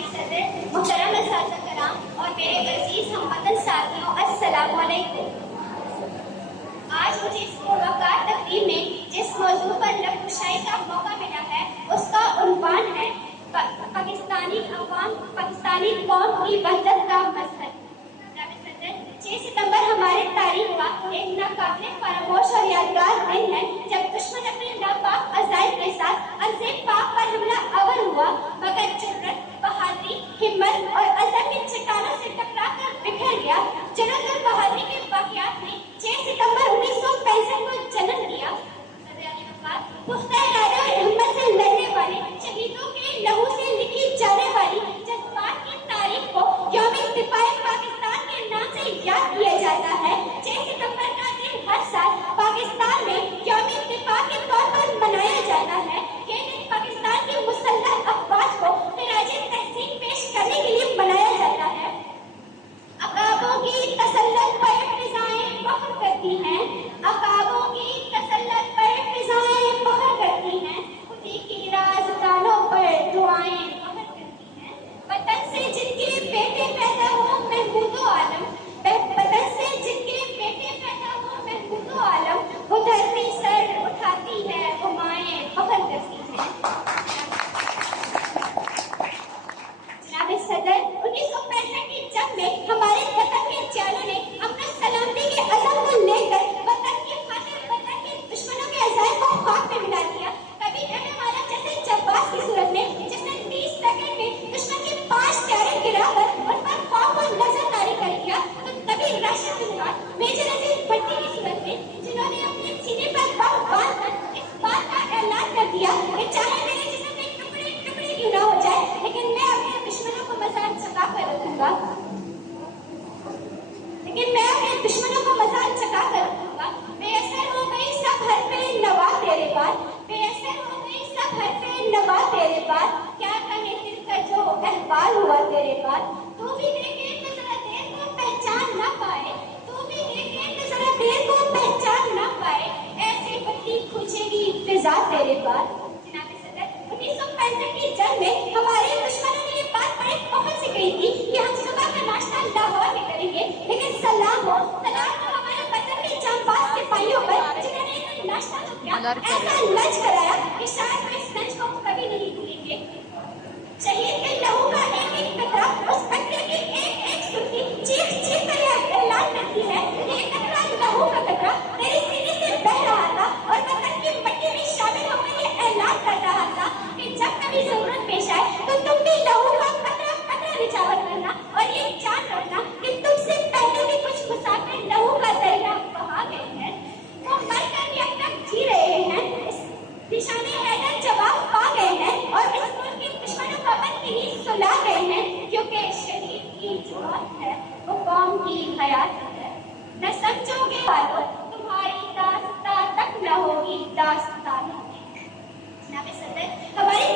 नाइब सदर, मोहतरम असातिज़ा कराम और मेरे अजीज हमवतन साथियों, अस्सलामु अलैकुम। आज मुझे इस मुलाकात तकरीब में जिस मौजू पर लफ्ज़ का मौका मिला है उसका उन्वान है पाकिस्तानी कौम की वहदत का मसला। 6 सितंबर हमारे तारीख का एक नाकाबिल फरामोश और यादगार दिन है जब दुश्मन अपने नापाक अज़ाइम के साथ अर्ज़े पाक पर हमला आवर हुआ, मगर जुर्रत, बहादुरी, हिम्मत और अज़म की चट्टानों से टकराकर बिखर गया। जुर्रत और बहादुरी के वाक़यात ने 6 सितंबर 1965 को जन्म दिया। पुख्ता इरादे और हिम्मत से लड़ने वाले शहीदों के लहू से लिखी जाने वाली जज्बात की तारीख को यौम-ए दिफ़ा-ए पाकिस्तान के नाम से याद किया जाता है। 6 सितंबर का दिन हर साल पाकिस्तान में यौम-ए दिफ़ा के तौर पर मनाया जाता है। ये दिन पाकिस्तान की मुसल्लह अफ़वाज को ख़िराज तहसीन पेश करने के लिए मनाया जाता है। अक़ाबों की तसल्लुत पर फ़िज़ाएं फ़ख्र करती हैं, अक़ाबों की तसल्लुत पर फ़िज़ाएं फ़ख्र करती हैं, खुदी की राज़दानों पर दुआएं फ़ख्र करती हैं। वतन से जिनके बेटे पैदा हो महमूदो आलम, वतन से जिनके बेटे पैदा हो महमूदो आलम, वो धरती सर उठाती है, वो माएँ फ़ख्र करती हैं। जनाब सदर, 1965 की जंग में हमारे वतन के जवानों ने अपना सलामती के अज़म को लेकर वतन की खातिर वतन के दुश्मनों के अज़ाइम को खाक में मिला दिया। कभी रहने वाला जैसे जब्बास की सूरत में, जिसने 30 सेकंड में दुश्मन के 5 टायर गिराकर उन पर खौफ और नजरदारी कर दिया, तो कभी राशिद बिन खान, मेजर अजीज भट्टी की सूरत में, जिन्होंने अपने सीने पर बम बांधकर इस बात का ऐलान कर दिया कि चाहे मेरे जिस्म के टुकड़े टुकड़े क्यों न हो जाए, लेकिन मैं अपने दुश्मनों को मज़ार चका कर रखूंगा, बेअसर हो गई सब हरफ़े नवा तेरे पास, बेअसर हो गई सब हरफ़े नवा तेरे पास, क्या कहे दिल का जो अहवाल हुआ तेरे पास। तू भी देखे तो जरा देर को पहचान ना पाए, तू भी देखे तो जरा देर को पहचान ना पाए, ऐसे बत्ती खुजेगी फिजा तेरे पास। जनाब सदर, 1965 की जंग में हमारे दुश्मनों ने ये बात बड़े फख्र से कही थी कि हम सुबह का नाश्ता लाहौर में करेंगे, लेकिन सलाम हो हमारे वतन के जांबाज सिपाहियों पर जिन्होंने नाश्ता तो किया, ऐसा लंच कराया कि शायद वे इस लंच को कभी नहीं भूलेंगे। शहीद के लहू का एक एक कतरा, उस कतरे की एक एक सुर्खी चीख चीख कर यह ऐलान करती है कि ये कतरा लहू का कतरा मेरे सीने से बह रहा था और वतन की मिट्टी में शामिल होकर ये ऐलान कर रहा था कि जब कभी जरूरत पेश आए तो तुम भी लहू का कतरा कतरा निछावर करना और ये जान रखना कि तुमसे पहले भी कुछ मुसाफिर लहू का दरिया बहा गए हैं। वो मरकर भी अब तक जी रहे हैं, निशाने हैदर जवाब पा गए हैं और इस मुल्क के दुश्मनों का बंदी ही सुला गए हैं, क्योंकि शहीद की जो मौत है वो कौम की हयात है। न समझोगे वालों, तुम्हारी दास्तां तक न होगी दास्तान। जनाब सदर, हमारी